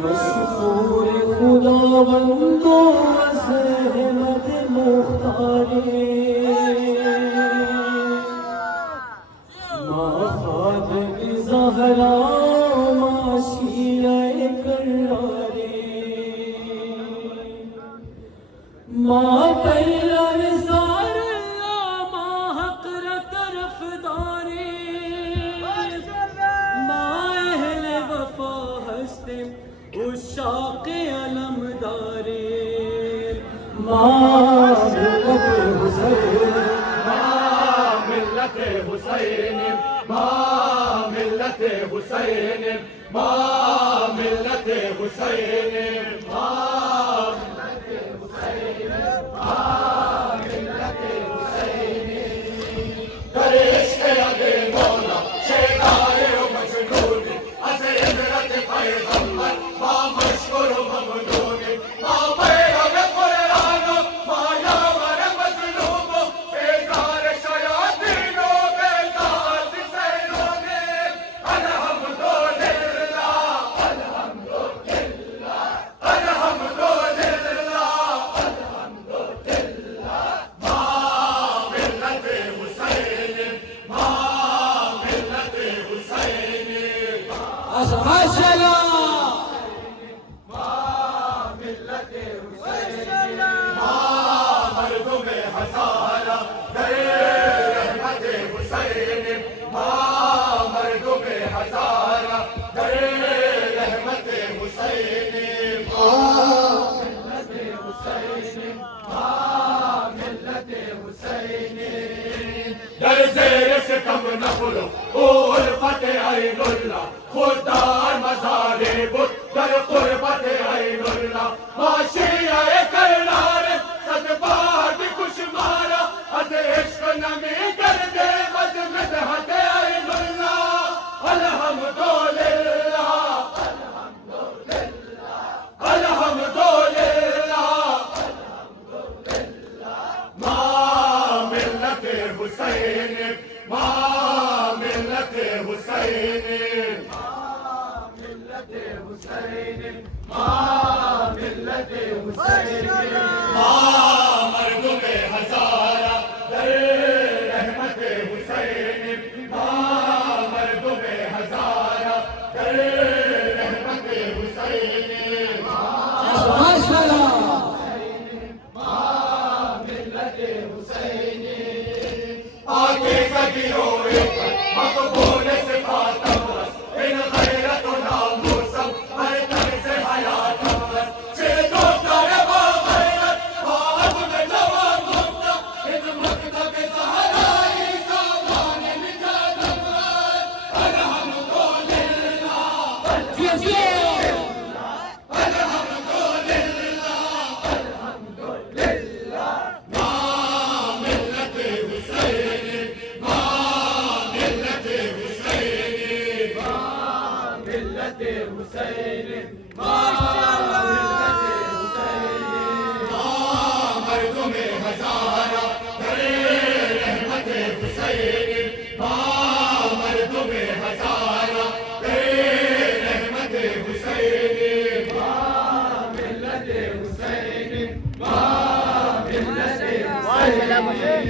मशहूर खुदावंदो अहमद मुख्तारे माखाद ज़हरा माशियाए करारे माँ पैलर सार माँ हक़र तरफदारे माँ अहले वफा हस्ते उशाक़ अलमदारे माँ मिल्लत हुसैन माँ मिल्लत हुसैन माँ मिल्लत हुसैन माँ मिल्लत हुसैन माँ मिल्लत हुसैन दर इश्क़ अगे मौला शेदारे ओ मजनून अज़ इज़्ज़त पैग़म्बर माँ मशकूर ममनून माँ पैग़ाम कुरान माँ यावर मज़लूम बेज़ार शयातीन ओ बेज़ार सैरोन अल्हम्दुलिल्लाह अल्हम्दुलिल्लाह अल्हम्दुलिल्लाह अल्हम्दुलिल्लाह माँ मिल्लत हुसैन माँ मिल्लत हुसैन अशहशला मिल्लत हुसैन माँ मर्दुम हज़ारा दरे रहमत हुसैन माँ मर्दुम हज़ारा दरे रहमत हुसैन माँ मिल्लत हुसैन माँ मिल्लत हुसैन दर ज़ेर सितम न खुलो ओ उल्फत ऐनुल्लाह खुदार मज़ारे बुत दर क़ुर्बत ऐनुल्लाह माशियाए करार सदबार खुशमारा अज़ इश्क़ नमी कर दे मज़ मिदहत ऐनुल्लाह अल्हम्दुलिल्लाह अल्हम्दुलिल्लाह अल्हम्दुलिल्लाह माँ मिल्लत हुसैन माँ मिल्लत हुसैन माँ मिल्लत हुसैन माँ मर्दुम हज़ारा दरे रहमत हुसैन माँ मर्दुम हज़ारा दरे रहमत हुसैन अशहशला मिल्लत हुसैन आगे सदियों मक़बूल सिफ़ात इन गैरत नामूसम हर तर्ज़ हयात से दोस्तार बाग़ैरत बाज़ में जवान गुफ्ता खिदमत तक ज़हराई सामान निजात अल्हम्दुलिल्लाह अल्हम्दुलिल्लाह माँ मिल्लत हुसैन माँ मिल्लत हुसैन माँ मिल्लत हुसैन माशाअल्लाह माँ मर्दुम हज़ारा दरे रहमत हुसैन माँ मर्दुम हज़ारा दरे रहमत हुसैन माँ मिल्लत हुसैन माँ मिल्लत हुसैन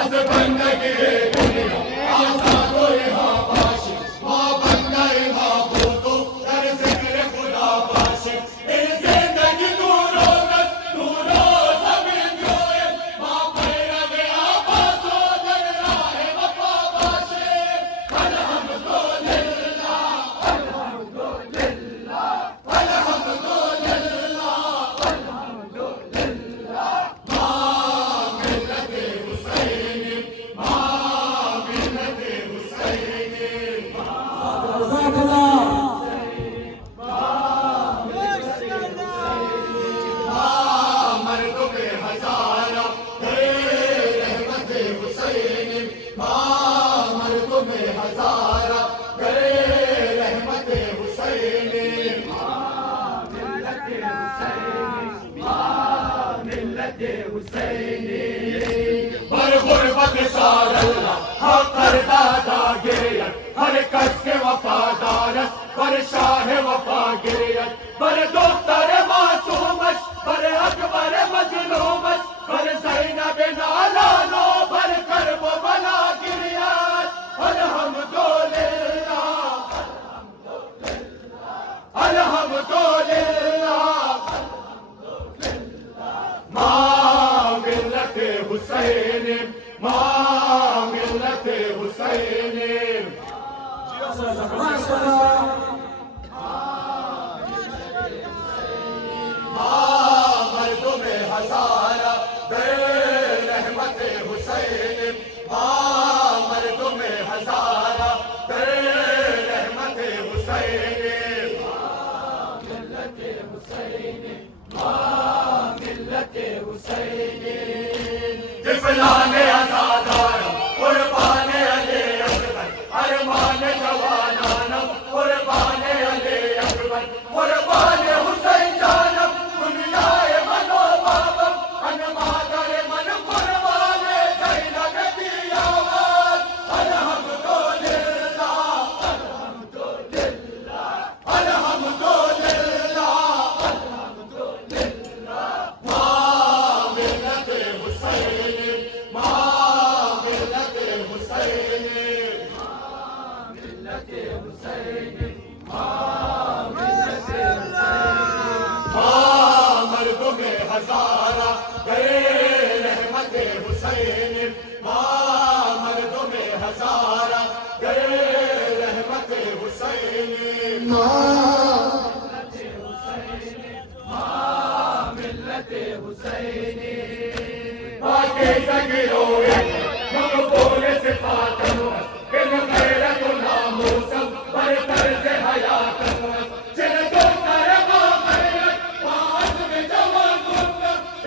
अज़ बंदगी दुनिया आज़ाद यहाँ बाशी माँ बंदा यहाँ बूतो दर ज़िक्र खुदा बाशी इन ज़िंदगी नूरो ज़मीन जोए माँ पैरव आबासो दर राह वफ़ा बाशी अल्हम्दुलिल्लाह अल्हम्दुलिल्लाह अल्हम्दुलिल्लाह अल्हम्दुलिल्लाह माँ मिल्लत हुसैन माँ मिल्लत हुसैन ज़ाकला माँ मर्दुम हज़ारा दरे रहमत हुसैन माँ मर्दुम हज़ारा दरे रहमत हुसैन माँ मिल्लत हुसैन माँ मिल्लत हुसैन बर गुरबत सारल्ला हाँ कर दादा गिरियत हर कस के वफादारस पर शाह वफा गिरियत मर्दुम हज़ारा दे रहमत हुसैन मर्दुम हज़ारा दे रहमत हुसैन जिफलाने आज़ादारम कुर्बाने अले अकबर अरमाने जवानानम कुर्बाने अले अकबर कुर्बाने हुसैन जानम दुनियाए मनो बाबम अनमादर मन कुर्बाने ज़ैनब की आवाज़ अल्हम्दुलिल्लाह अल्हम्दुलिल्लाह अल्हम्दुलिल्लाह मर्दुम हज़ारा दे रहमत हुसैन मर्दुम हज़ारा दे रहमत हुसैन बाके सगिरोए मकबूल सिफातम इन गैरत नामूसम बरतर से हयातम जिन तो करबा गैरत बात में जवान गुफ्त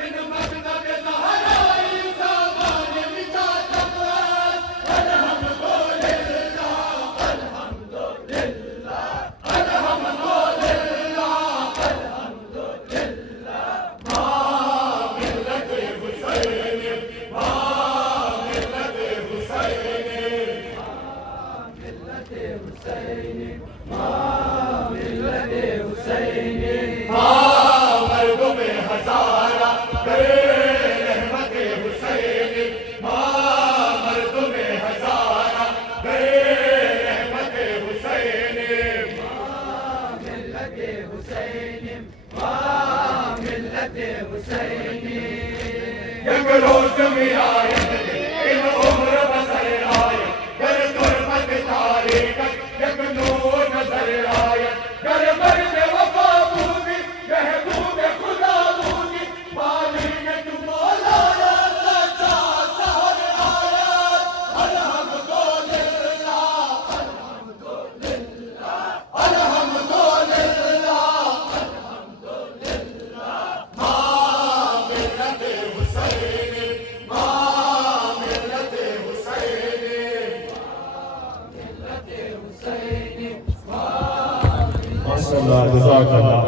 इन मकतब ज़हराई सामान विचातम अल्हम्दुलिल्लाह अल्हम्दुलिल्लाह अल्हम्दुलिल्लाह मर्दुम हज़ारा दे रहमत हुसैन मर्दुम हज़ारा दे रहमत हुसैन एक रोज़ मिरायत इन उम्र बसर आए कर तुरमत तारीकत एक नूर नजर आए कर मर्द वफा बूदी महबूब खुदा बूदी बाली ने तू मौला सच्चा सहर आयत अल्हम्दुलिल्लाह अल्हम्दुलिल्लाह अल्हम्दुलिल्लाह मिल्लत हुसैन मिल्लत हुसैन माशाअल्लाह, जज़ाकल्लाह।